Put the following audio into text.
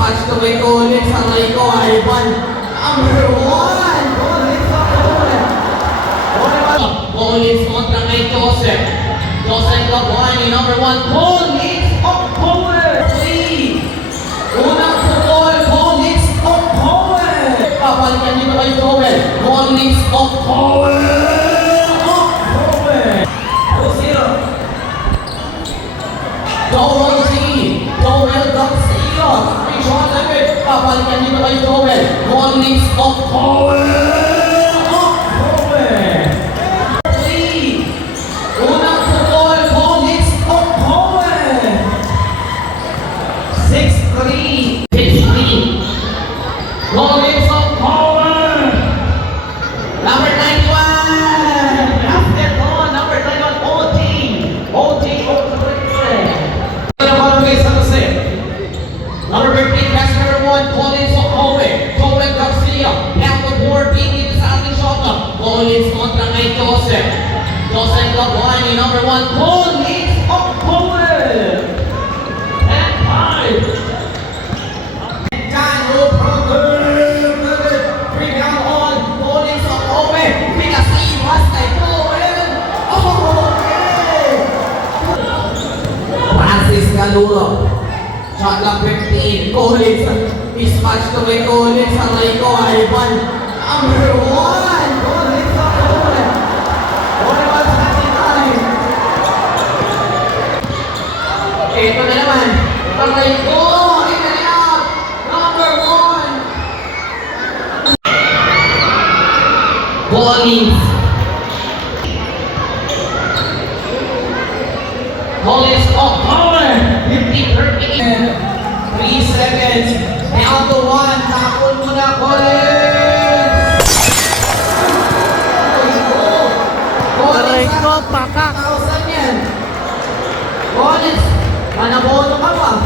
Mismatch to may Collins. Ang like ko ay number 1. Collins kontra kay Joseph. Joseph Labuani, number 1. Collins of Power. 3. Unang putol, Collins of Power. Papalikan dito kay Joel. Collins of Power. Joel G. Joel Garcia. Rishon David. Papalikan dito kay Joel. Collins of Power. Unang putol, Collins of Power. 6-3. 6-3. Collins of Power. Number 91. Basketball. Number 91. OT. OT. Number 15, pass number 1, Collins of Power. Joel Garcia. Half the board, pinili sa ating shot. Collins kontra kay Joseph. Joseph Labuani, number 1, Collins of Power. And 5. Jano Brother. Rebound on, Collins of Power. Pinasiwas kay Joel. Okay. Francis Galulo. Shot lang 15, Collins. Mismatch to may Collins. Ang like ko ay number 1. Collins of Power. Ito na naman, aray ko, in and out, number 1. Collins. Collins of Power, 50-38. 3 seconds, down to 1, tapon mo na, Collins. Aray ko, pakak. 1,000 yan. Collins, manabono ka pa.